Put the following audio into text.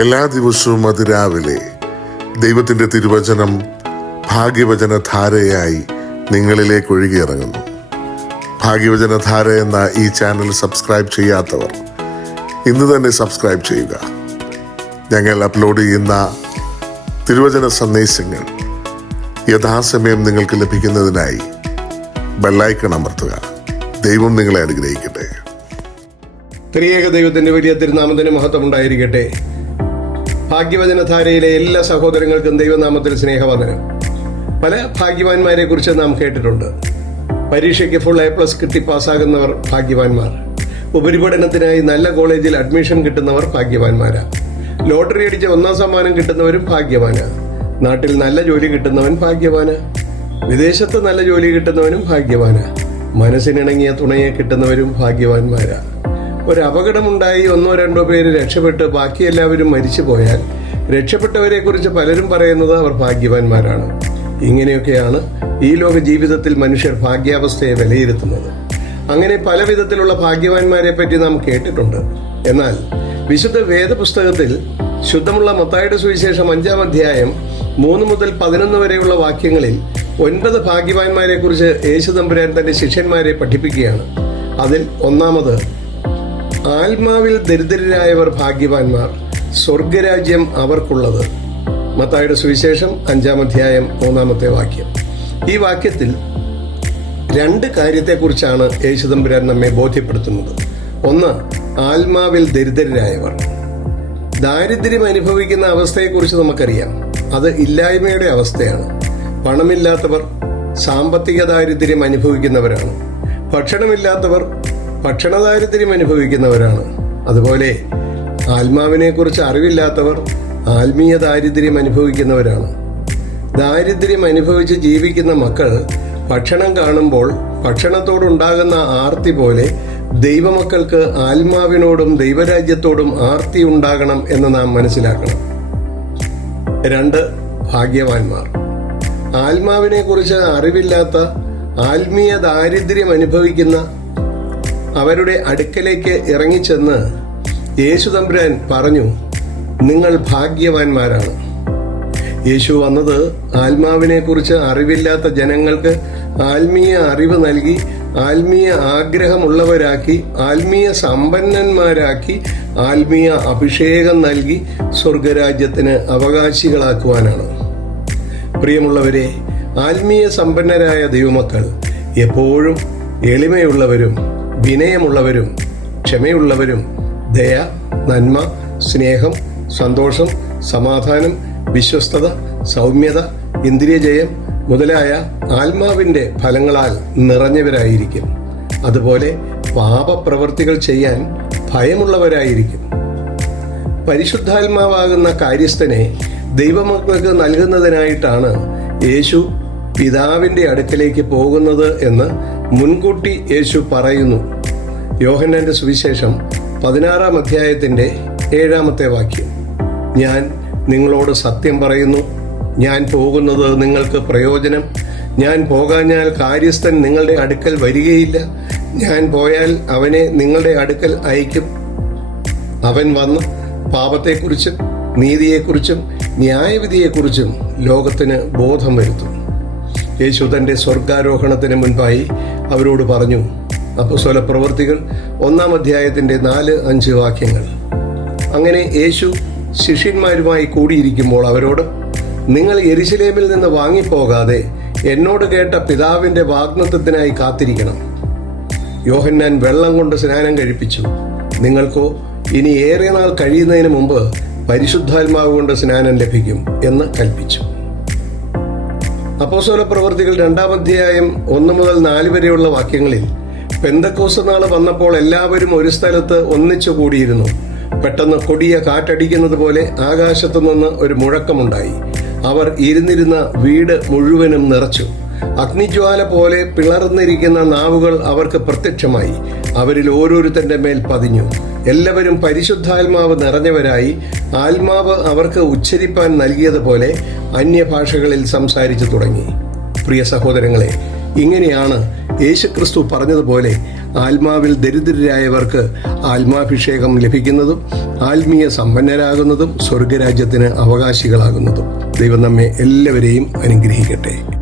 എല്ലാ ദിവസവും അതിരാവിലെ ദൈവത്തിൻ്റെ തിരുവചനം ഭാഗ്യവചനധാരയായി നിങ്ങളിലേക്ക് ഒഴുകിയിറങ്ങുന്നു. ഭാഗ്യവചനധാര എന്ന ഈ ചാനൽ സബ്സ്ക്രൈബ് ചെയ്യാത്തവർ ഇന്ന് തന്നെ സബ്സ്ക്രൈബ് ചെയ്യുക. ഞങ്ങൾ അപ്ലോഡ് ചെയ്യുന്ന തിരുവചന സന്ദേശങ്ങൾ യഥാസമയം നിങ്ങൾക്ക് ലഭിക്കുന്നതിനായി ബെല്ലൈക്കൺ അമർത്തുക. ദൈവം നിങ്ങളെ അനുഗ്രഹിക്കട്ടെ. ത്രിയേക ദൈവത്തിന്റെ വലിയ തിരുനാമത്തിന് മഹത്വം ഉണ്ടായിരിക്കട്ടെ. ഭാഗ്യവചനധാരയിലെ എല്ലാ സഹോദരങ്ങൾക്കും ദൈവനാമത്തിൽ സ്നേഹവന്ദനം. പല ഭാഗ്യവാന്മാരെ കുറിച്ച് നാം കേട്ടിട്ടുണ്ട്. പരീക്ഷയ്ക്ക് ഫുൾ A+ കിട്ടി പാസ്സാകുന്നവർ ഭാഗ്യവാന്മാർ. ഉപരിപഠനത്തിനായി നല്ല കോളേജിൽ അഡ്മിഷൻ കിട്ടുന്നവർ ഭാഗ്യവാന്മാരാ. ലോട്ടറി അടിച്ച് 1ാം സമ്മാനം കിട്ടുന്നവരും ഭാഗ്യവാനാ. നാട്ടിൽ നല്ല ജോലി കിട്ടുന്നവൻ ഭാഗ്യവാനാ. വിദേശത്ത് നല്ല ജോലി കിട്ടുന്നവനും ഭാഗ്യവാനാ. മനസ്സിനിണങ്ങിയ തുണയെ കിട്ടുന്നവരും ഭാഗ്യവാന്മാരാ. ഒരു അപകടമുണ്ടായി 1-2 പേര് രക്ഷപ്പെട്ട് ബാക്കി എല്ലാവരും മരിച്ചു പോയാൽ രക്ഷപ്പെട്ടവരെ കുറിച്ച് പലരും പറയുന്നത് അവർ ഭാഗ്യവാന്മാരാണ്. ഇങ്ങനെയൊക്കെയാണ് ഈ ലോക ജീവിതത്തിൽ മനുഷ്യർ ഭാഗ്യാവസ്ഥയെ വിലയിരുത്തുന്നത്. അങ്ങനെ പല വിധത്തിലുള്ള ഭാഗ്യവാന്മാരെ പറ്റി നാം കേട്ടിട്ടുണ്ട്. എന്നാൽ വിശുദ്ധ വേദപുസ്തകത്തിൽ ശുദ്ധമുള്ള മത്തായിയുടെ സുവിശേഷം 5-ാം അധ്യായം 3 മുതൽ 11 വരെയുള്ള വാക്യങ്ങളിൽ 9 ഭാഗ്യവാന്മാരെ കുറിച്ച് യേശുതമ്പുരാൻ തന്റെ ശിഷ്യന്മാരെ പഠിപ്പിക്കുകയാണ്. അതിൽ ഒന്നാമത്, ആത്മാവിൽ ദരിദ്രരായവർ ഭാഗ്യവാന്മാർ, സ്വർഗരാജ്യം അവർക്കുള്ളത്. മത്തായിയുടെ സുവിശേഷം 5-ാം അധ്യായം 3-ാമത്തെ വാക്യം. ഈ വാക്യത്തിൽ 2 കാര്യത്തെക്കുറിച്ചാണ് യേശുതമ്പുരാൻ നമ്മെ ബോധ്യപ്പെടുത്തുന്നത്. ഒന്ന്, ആത്മാവിൽ ദരിദ്രരായവർ. ദാരിദ്ര്യം അനുഭവിക്കുന്ന അവസ്ഥയെക്കുറിച്ച് നമുക്കറിയാം. അത് ഇല്ലായ്മയുടെ അവസ്ഥയാണ്. പണമില്ലാത്തവർ സാമ്പത്തിക ദാരിദ്ര്യം അനുഭവിക്കുന്നവരാണ്. ഭക്ഷണമില്ലാത്തവർ ഭക്ഷണ ദാരിദ്ര്യം അനുഭവിക്കുന്നവരാണ്. അതുപോലെ ആത്മാവിനെ കുറിച്ച് അറിവില്ലാത്തവർ ആത്മീയ ദാരിദ്ര്യം അനുഭവിക്കുന്നവരാണ്. ദാരിദ്ര്യം അനുഭവിച്ച് ജീവിക്കുന്ന മക്കൾ ഭക്ഷണം കാണുമ്പോൾ ഭക്ഷണത്തോടുണ്ടാകുന്ന ആർത്തി പോലെ ദൈവമക്കൾക്ക് ആത്മാവിനോടും ദൈവരാജ്യത്തോടും ആർത്തി ഉണ്ടാകണം എന്ന് നാം മനസ്സിലാക്കണം. 2, ഭാഗ്യവാന്മാർ. ആത്മാവിനെ കുറിച്ച് അറിവില്ലാത്ത ആത്മീയ ദാരിദ്ര്യം അനുഭവിക്കുന്ന അവരുടെ അടുക്കലേക്ക് ഇറങ്ങിച്ചെന്ന് യേശുതമ്പുരാൻ പറഞ്ഞു, നിങ്ങൾ ഭാഗ്യവാന്മാരാണ്. യേശു വന്നത് ആത്മാവിനെ കുറിച്ച് അറിവില്ലാത്ത ജനങ്ങൾക്ക് ആത്മീയ അറിവ് നൽകി, ആത്മീയ ആഗ്രഹമുള്ളവരാക്കി, ആത്മീയ സമ്പന്നന്മാരാക്കി, ആത്മീയ അഭിഷേകം നൽകി സ്വർഗരാജ്യത്തിന് അവകാശികളാക്കുവാനാണ്. പ്രിയമുള്ളവരെ, ആത്മീയ സമ്പന്നരായ ദൈവമക്കൾ എപ്പോഴും എളിമയുള്ളവരും വിനയമുള്ളവരും ക്ഷമയുള്ളവരും ദയ, നന്മ, സ്നേഹം, സന്തോഷം, സമാധാനം, വിശ്വസ്തത, സൗമ്യത, ഇന്ദ്രിയജയം മുതലായ ആത്മാവിൻ്റെ ഫലങ്ങളാൽ നിറഞ്ഞവരായിരിക്കും. അതുപോലെ പാപപ്രവൃത്തികൾ ചെയ്യാൻ ഭയമുള്ളവരായിരിക്കും. പരിശുദ്ധാത്മാവാകുന്ന കാര്യസ്ഥനെ ദൈവമക്കൾക്ക് നൽകുന്നതിനായിട്ടാണ് യേശു പിതാവിൻ്റെ അടുക്കലേക്ക് പോകുന്നത് എന്ന് മുൻകൂട്ടി യേശു പറയുന്നു. യോഹന്നാന്റെ സുവിശേഷം 16-ാം അധ്യായത്തിൻ്റെ 7-ാമത്തെ വാക്യം. ഞാൻ നിങ്ങളോട് സത്യം പറയുന്നു, ഞാൻ പോകുന്നത് നിങ്ങൾക്ക് പ്രയോജനം. ഞാൻ പോകാഞ്ഞാൽ കാര്യസ്ഥൻ നിങ്ങളുടെ അടുക്കൽ വരികയില്ല. ഞാൻ പോയാൽ അവനെ നിങ്ങളുടെ അടുക്കൽ അയക്കും. അവൻ വന്ന് പാപത്തെക്കുറിച്ചും നീതിയെക്കുറിച്ചും ന്യായവിധിയെക്കുറിച്ചും ലോകത്തിന് ബോധം വരുത്തും. യേശു തൻ്റെ സ്വർഗാരോഹണത്തിന് മുൻപായി അവരോട് പറഞ്ഞു. അപ്പോസ്തലപ്രവൃത്തികൾ 1-ാം അധ്യായത്തിൻ്റെ 4-5 വാക്യങ്ങൾ. അങ്ങനെ യേശു ശിഷ്യന്മാരുമായി കൂടിയിരിക്കുമ്പോൾ അവരോട്, നിങ്ങൾ യെരുശലേമിൽ നിന്ന് വാങ്ങിപ്പോകാതെ എന്നോട് കേട്ട പിതാവിൻ്റെ വാഗ്ദത്തത്തിനായി കാത്തിരിക്കണം. യോഹന്നാൻ വെള്ളം കൊണ്ട് സ്നാനം കഴിപ്പിച്ചു. നിങ്ങൾക്കോ ഇനി ഏറെ നാൾ കഴിയുന്നതിന് മുമ്പ് പരിശുദ്ധാത്മാവ് കൊണ്ട് സ്നാനം ലഭിക്കും എന്ന് കൽപ്പിച്ചു. അപ്പോസ്തലപ്രവൃത്തികൾ 2-ാം അധ്യായം 1 മുതൽ 4 വരെയുള്ള വാക്യങ്ങളിൽ പെന്തക്കോസ്ത് നാൾ വന്നപ്പോൾ എല്ലാവരും ഒരു സ്ഥലത്ത് ഒന്നിച്ചു കൂടിയിരുന്നു. പെട്ടെന്ന് കൊടിയ കാറ്റടിക്കുന്നത് പോലെ ആകാശത്തു നിന്ന് ഒരു മുഴക്കമുണ്ടായി. അവർ ഇരുന്നിരുന്ന വീട് മുഴുവനും നിറച്ചു. അഗ്നിജ്വാല പോലെ പിളർന്നിരിക്കുന്ന നാവുകൾ അവർക്ക് പ്രത്യക്ഷമായി. അവരിൽ ഓരോരുത്തന്റെ മേൽ പതിഞ്ഞു. എല്ലാവരും പരിശുദ്ധാത്മാവ് നിറഞ്ഞവരായി ആത്മാവ് അവർക്ക് ഉച്ചരിപ്പാൻ നൽകിയതുപോലെ അന്യഭാഷകളിൽ സംസാരിച്ചു തുടങ്ങി. പ്രിയ സഹോദരങ്ങളെ, ഇങ്ങനെയാണ് യേശുക്രിസ്തു പറഞ്ഞതുപോലെ ആത്മാവിൽ ദരിദ്രരായവർക്ക് ആത്മാഭിഷേകം ലഭിക്കുന്നതും ആത്മീയ സമ്പന്നരാകുന്നതും സ്വർഗരാജ്യത്തിന് അവകാശികളാകുന്നതും. ദൈവം നമ്മെ എല്ലാവരെയും അനുഗ്രഹിക്കട്ടെ.